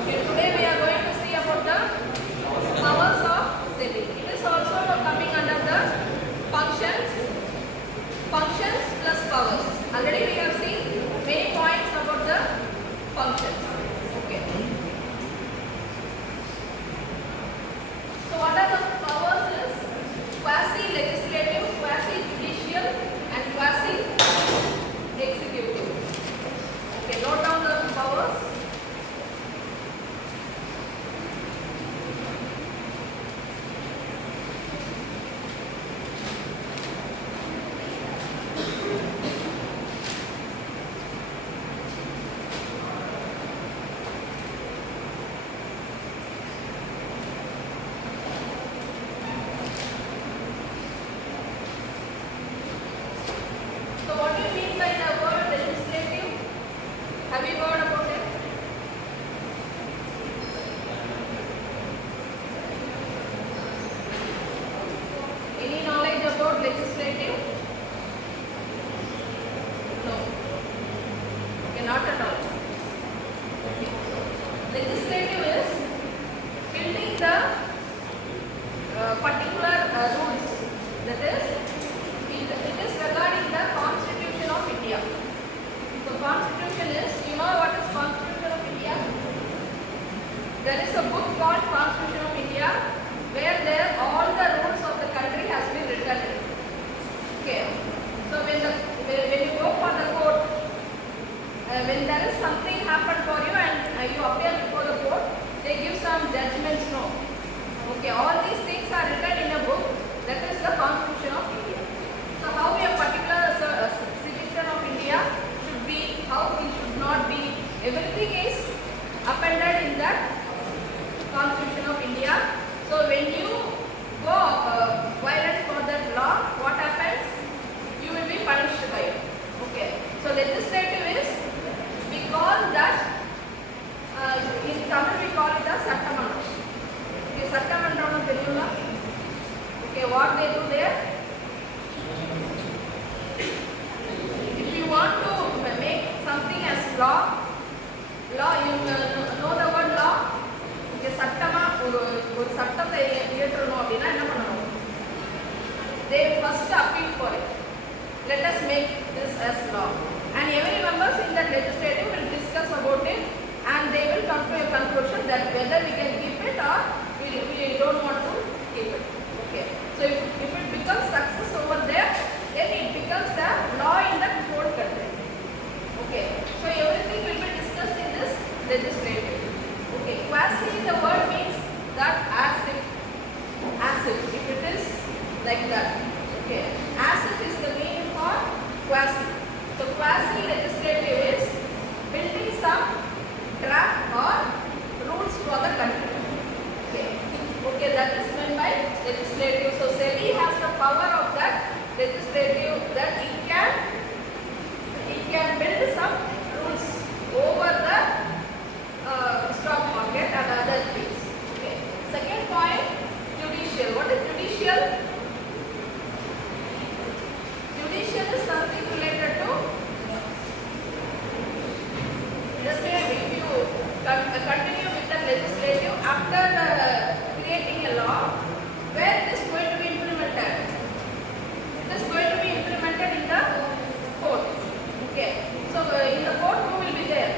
Okay, today we are going to see about the powers of Sebi. It is also coming under the functions plus powers. Already we have seen many points about the functions. Okay. So what are the powers is quasi-legislative, quasi-judicial and quasi-executive. Okay, note down the powers. So what do you mean by the word legislative? Have you heard about it? Any knowledge about legislative? No. Okay, not at all. Okay. Legislative is building the particular rules. That is, it is regarding the Constitution of India. So Constitution is, you know what is Constitution of India? There is a book called Constitution of India where there all the rules of the country has been written in. Okay. So when you go for the court, when there is something happened for you and you appear before the court, they give some judgments. No. Okay. All these things are written in a book. That is the Constitution of India. So how a particular citizen of India should be, how he should not be, everything is appended in that Constitution of India. So when you go violent for that law, what happens? You will be punished by it. Okay. So legislative is, we call that, in Tamil we call it as Sattamandram. Okay, Sattamandram theriyuma? Okay, what they do there? If you want to make something as law, you know the word law? Okay, சட்டமா ஒரு சட்டத்தை இயற்றணும் அப்படினா என்ன பண்ணணும்? They first appeal for it. Let us make this as law. And every members in that legislative will discuss about it and they will come to a conclusion that whether we can keep it or we don't want to keep it. Okay. So if it becomes success over there, then it becomes a law in the whole country. Okay. So everything will be discussed in this legislative. Okay. Quasi, the word means that as if it is like that. Okay. As if is the meaning for quasi. So quasi legislative is building some draft or rules for the country. Okay. Okay, that is meant by legislative. So Sebi has the power of that legislative, that it can build some rules over the stock market and other things. Okay. Second point, judicial. What is judicial? Judicial is something related to, just say if you continue with the legislative after creating a law, where it is going to be implemented? It is going to be implemented in the court. Okay. So in the court, who will be there?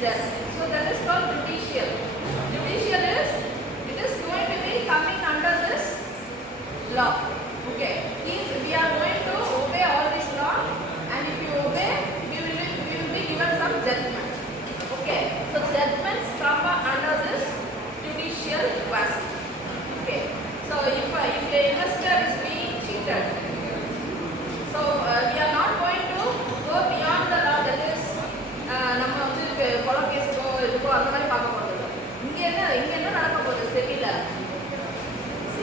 Yes. So that is called judicial. Judicial is, it is going to be coming under this law. Okay. We are going to obey all this law, and if you obey, we will be given some judgment. Okay. So judgments come under this judicial quasi. Okay. So if an investor is being cheated, so we are not going to go beyond the law. That is, நம்ம வந்து கொலை கேஸோ இதுக்கோ அந்த மாதிரி பார்க்க போகிறது. இங்கே என்ன நடக்க போகுது? செபியில்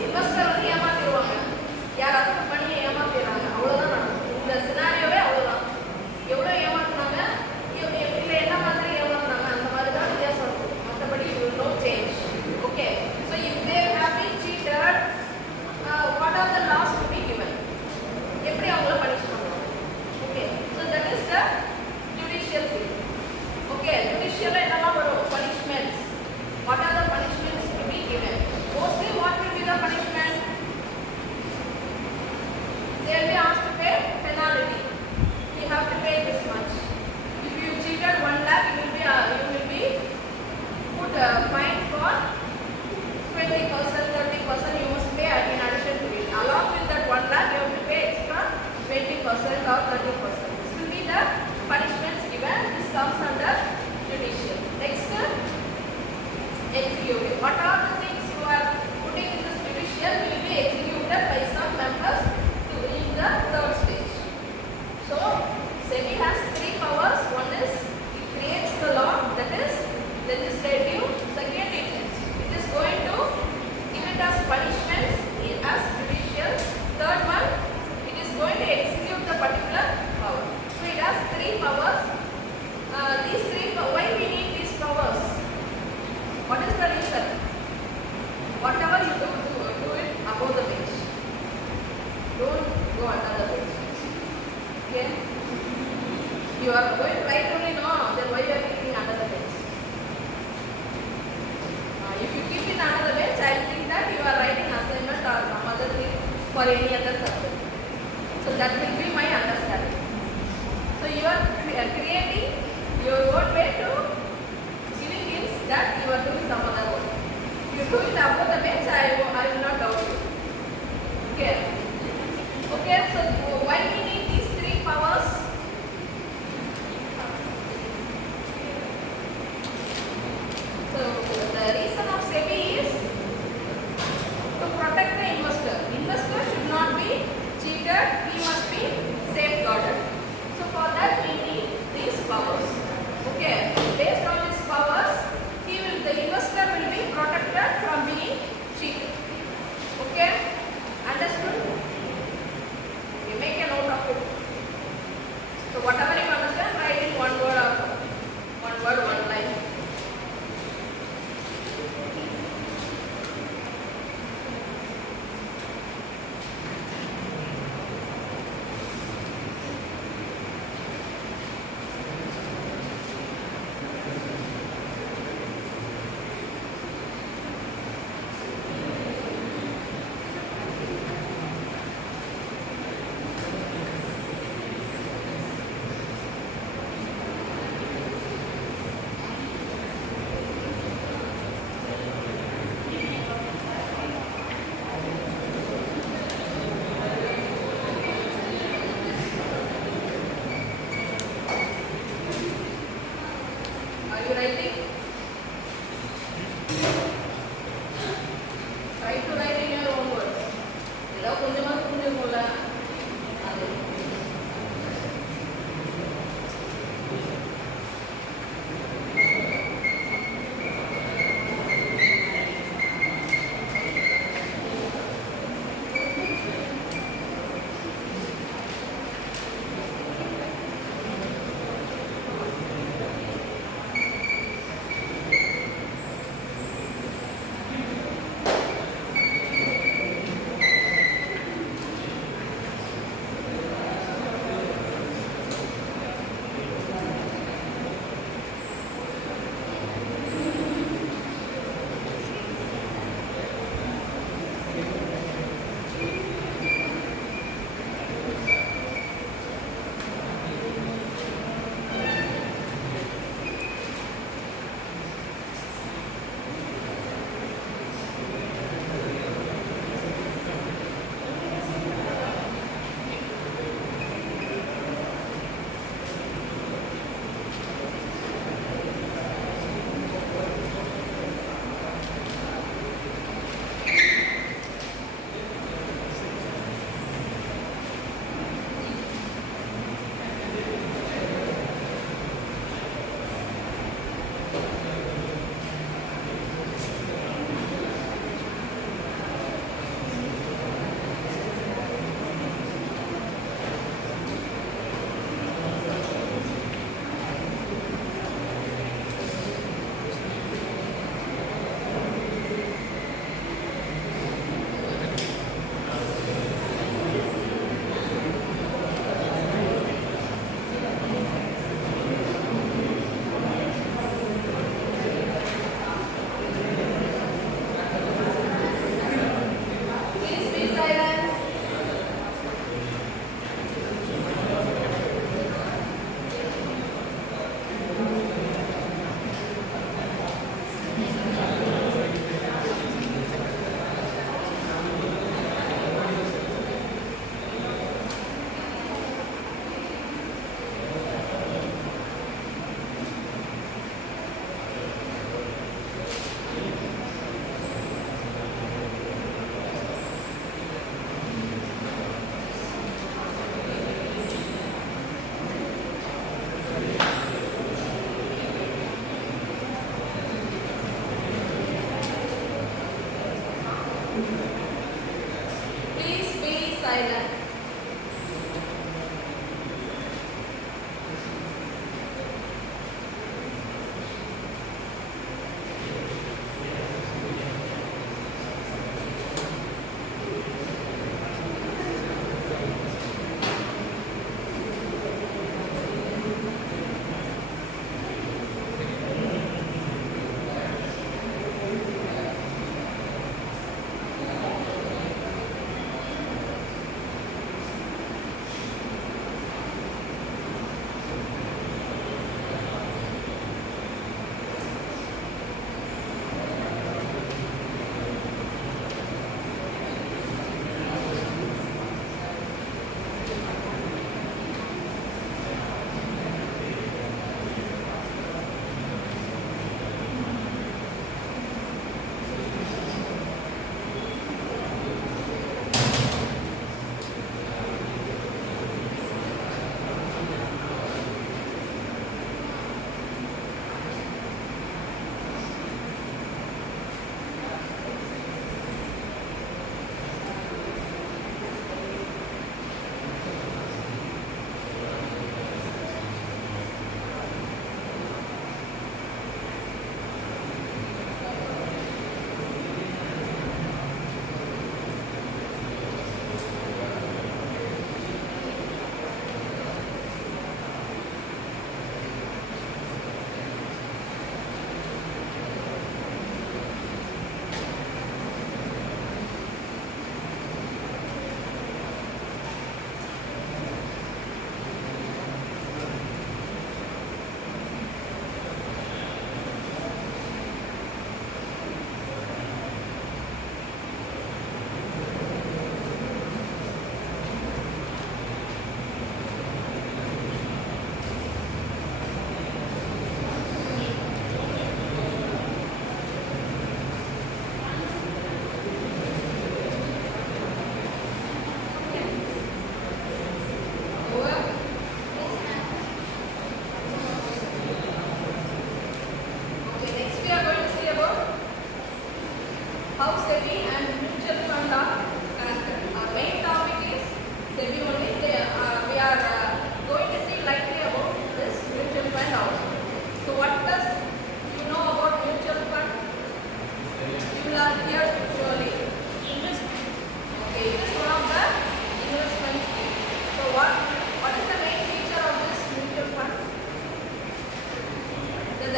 இன்வெஸ்டர் வந்து ஏமாத்திடுவாங்க. any other subject. So that will be my understanding. So you are creating your own way to giving hints that you are doing some other work. If you do it above the bench, I will not doubt you. Okay. Okay, so why we need these three powers? So the reason of Sebi is to protect the investor. Investor should not be cheated, he must be safeguarded. So for that we need these powers. Okay, based on these powers, the investor will be protected from being cheated. Okay, understood? You make a note of it. So whatever you understand, write in one word or one line. Are you writing? Try to write in your own words. Without konjamaadu punjirumla.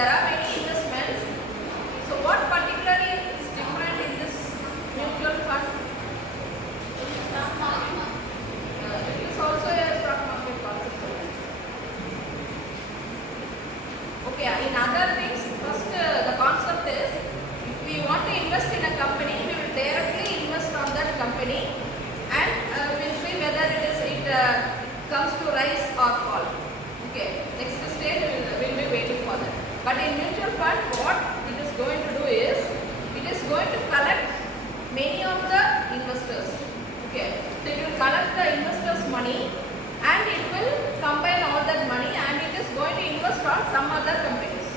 there are many investments. So what particularly is different in this mutual fund? It is also a stock market concept. Okay, in other things, first the concept is, if we want to invest in a company, we will directly invest on that company, and we'll see whether it comes to rise or fall. Okay, next stage we'll be waiting for that. But in mutual fund, what it is going to do is, it is going to collect many of the investors. Okay, so it will collect the investors' money, and it will combine all that money, and it is going to invest on some other companies,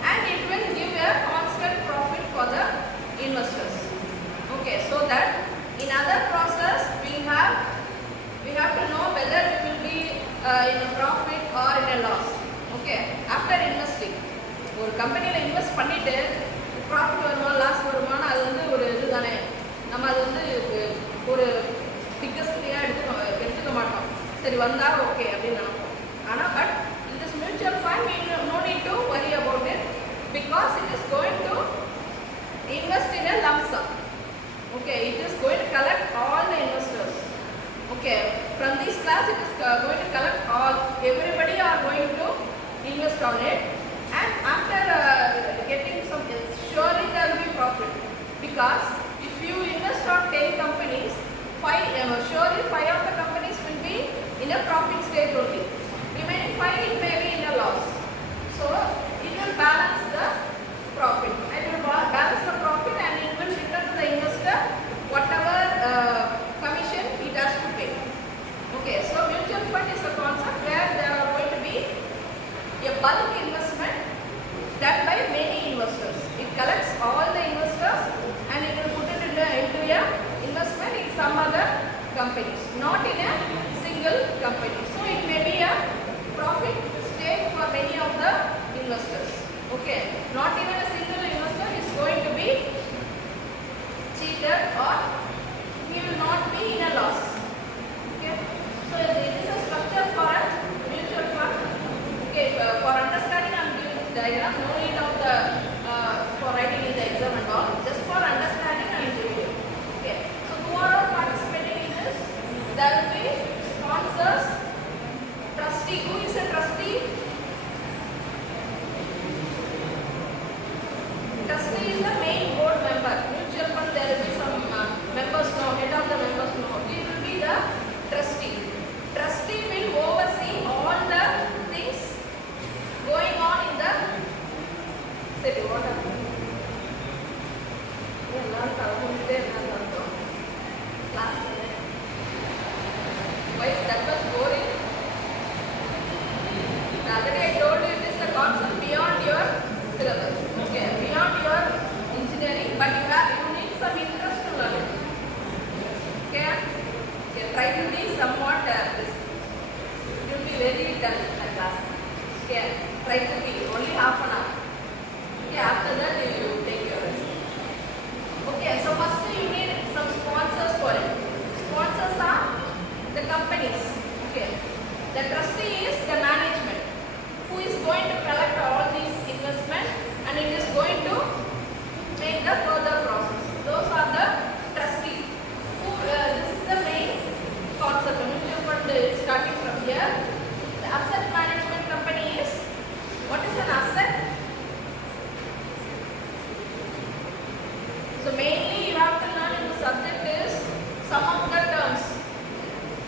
and it will give a constant profit for the investors. Okay, so that in other process we have to know whether we will be in a profit or in a loss. Okay, after investing, ஒரு கம்பெனியில் invest பண்ணிட்டு profit வருமா loss வருமானு அது வந்து ஒரு இது தானே, நம்ம அது வந்து ஒரு பிக்கஸ்டியாக எடுத்துக்க மாட்டோம். சரி வந்தால் ஓகே அப்படின்னு நினைப்போம். ஆனால் but in this mutual fund we no need to worry about it, because it is going to invest in a lump sum. Okay, it is going to collect all the investors. Okay, from this class it is going to collect all, everybody are going to invest on it, and after getting some, surely there will be profit, because if you invest on 10 companies, surely 5 of the companies will be in a profit stage only, remaining 5 it may be in a loss. So it will balance the profit, and it will balance the profit, and it will return to the investor whatever commission it has to pay. Okay, so mutual fund is a concept where there are going to be a bulk investment done by many investors. It collects all the investors, and it will put it into a investment in some other companies, not in a single company. So it may be a profit stake for many of the investors. Okay, not even a single investor is going to be cheated, or he will not be in a loss. Okay, so this is a structure for a mutual fund. Okay, for understanding I am giving this diagram, no need of the for writing in the exam and all, just for understanding I am giving it. Okay, so who are all participating in this? There will be sponsors, trustee. Who is a trustee? Trustee is the main board member. Mutual fund there will be some members know, head of the members know. He will be the trustee. Trustee will oversee all the things going on in the Sebi. What happened? Why is that much boring? The other day I told you it is a concept beyond your syllabus. Okay, beyond your engineering, but you need some interest to learn it. Okay, try to be somewhat this. It will be very dull in the class. Okay, try to be only half an hour. Okay, after that you take your rest. Okay, so first you need some sponsors for it. Sponsors are the companies. Okay, the trustee is the management who is going to collect all these investments, and it is going to make the further process. Those are the trustees. This is the main concept. The mutual fund is starting from here. The asset management company is, what is an asset? So mainly you have to learn in the subject is some of the terms.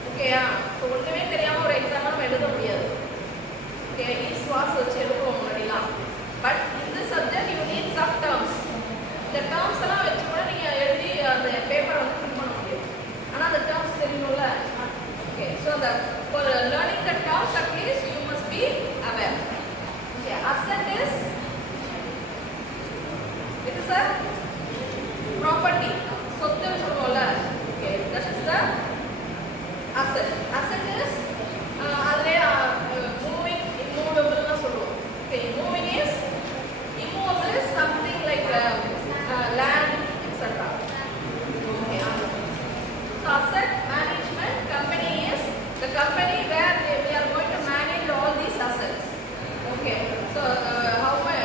Okay, so ஒண்ணுமே தெரியாம ஒரு exam நம்ம எழுத முடியாது. Okay, is was வச்சு எழுதுவோம் முன்னாடிலாம். But in this subject you need some terms. The terms எல்லாம் வச்சு கூட நீங்க எழுதி அந்த பேப்பரை வந்து ஃபில் பண்ண முடியும். ஆனா அந்த terms தெரியணும்ல. Okay, so for learning the terms at least you must be aware. Okay, asset is, it is a property. சொத்துன்னு சொல்லுவோம்ல. Okay, that is the asset. Asset is அதுலயே moving, immovable னு சொல்லுவோம். Okay, moving is, immovable is something like land, etc. Okay, so asset management company is the company where we are going to manage all these assets. Okay, so how much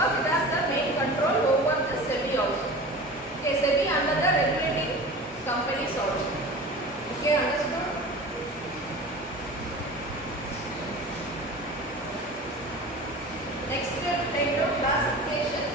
because it has the main control over the Sebi also. Okay, Sebi under the regulating companies also. Okay, understood? Next we have to take down classification.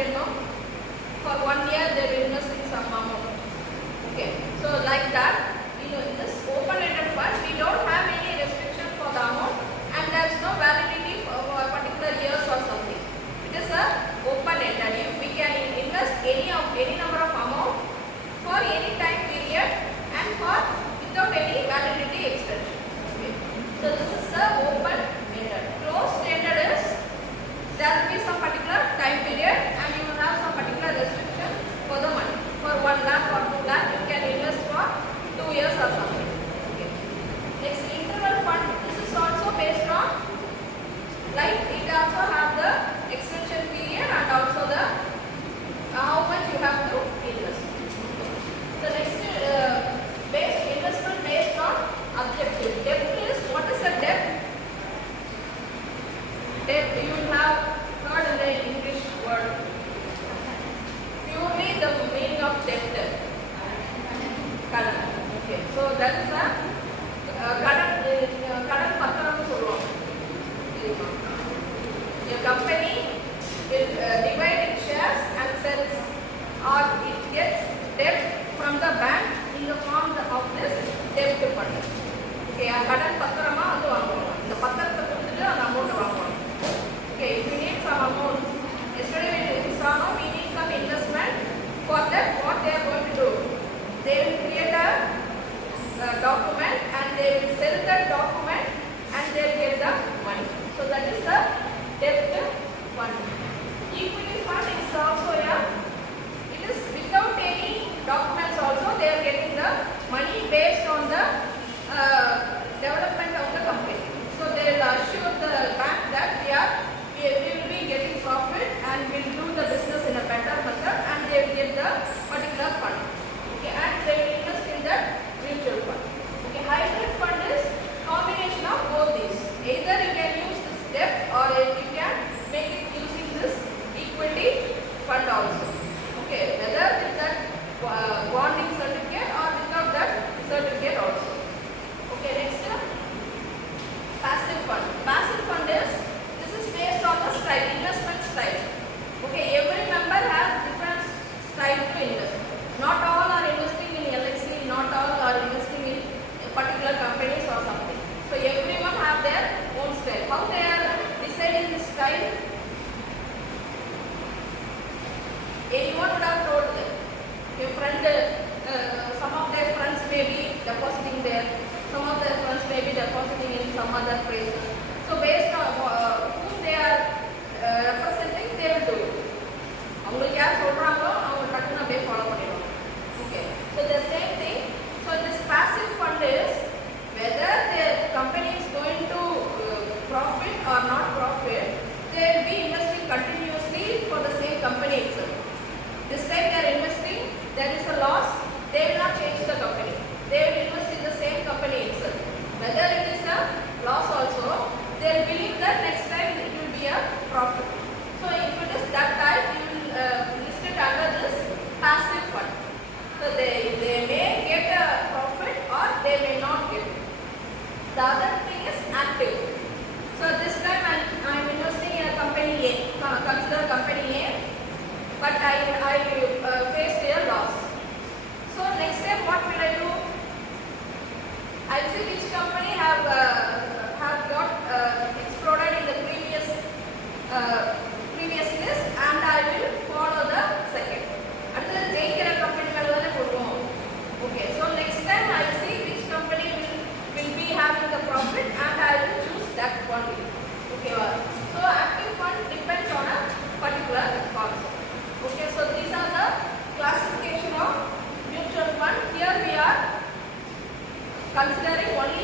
period, no? For 1 year they will invest in some amount. Okay, so like that, in this open-ended fund, we don't have any restriction for the amount, and there is no validity for particular years or something. It is a open-ended. We can invest any number of amount for any time period and for without any validity extension. Okay. So this is the open-ended. Closed-ended is there will be some particular time period and you will have some particular restriction for the money. For 1 lakh or 2 lakh, you can invest for 2 years or something. Okay. Next, interval fund. This is also based on, like, it also have the extension period and also the how much you have to invest. The next investment based on objective. Debt is, what is a debt? Debt, you have heard in the English word. Purely the meaning of debt. Current. Okay, so that is a current patram சொல்லுவாங்க. A company will divide its shares and sells, or it gets debt from the bank in the form of this debt fund. Okay, கடன் பத்திரமா வந்து வாங்குவாங்க. இந்த பத்திரத்தை கொடுத்துட்டு அந்த amount வாங்குவாங்க. Okay, if you need some amount, yesterday we saw now we need some investment. For that, what they are going to do? They will create a document and they will sell that document and they will get the money. So that is the debt fund. Equity fund is also it is without any documents also they are getting the money based on the development of the company. So they will assure the bank that we will be getting profit and will do the business in a better method and they will get the particular fund. Okay, and they will invest in that mutual fund. Okay, hybrid fund is combination of both these. Either you can use this debt or you can make it using this equity fund also. Okay, whether with that bonding certificate or without that certificate also. Okay, next passive fund. Passive fund is, this is based on the style, investment style. Okay, every member has different style to invest. Not all are investing in LIC, not all are investing in particular companies or something. So everyone have their own style. How they are deciding this style? Anyone would have told them. Your friend, some of their friends may be depositing there, some of their friends may be depositing in some other places. So based on whom they are representing, they will do it. அவங்களுக்கு யார் சொல்றாங்களோ அவங்க டக்குன்னு அப்படியே follow பண்ணிடுவாங்க. Okay, so the same thing. So this passive fund is whether the company is going to profit or not profit, they will be investing continuously for the same company itself. This time they are investing, there is a loss, they will not change the company. They will invest in the same company itself. Whether it is a loss also, they will believe that next time it will be a profit. So if it is that type, you will list it under this passive fund. So they may get a profit or they may not get it. The other thing is active. So this time I am investing in a company A, consider company A, but I faced a loss. So next time what will I do? I will see which company have got exploded in the previous list and I will follow the second. அடுத்து ஜெயிக்கிற company மேல தானே போடுவோம். Okay, so next time I will see which company will be having the profit and I will choose that one. Okay, so active fund depends on a particular concept. Okay, so these are the classification of mutual fund. Here we are considering only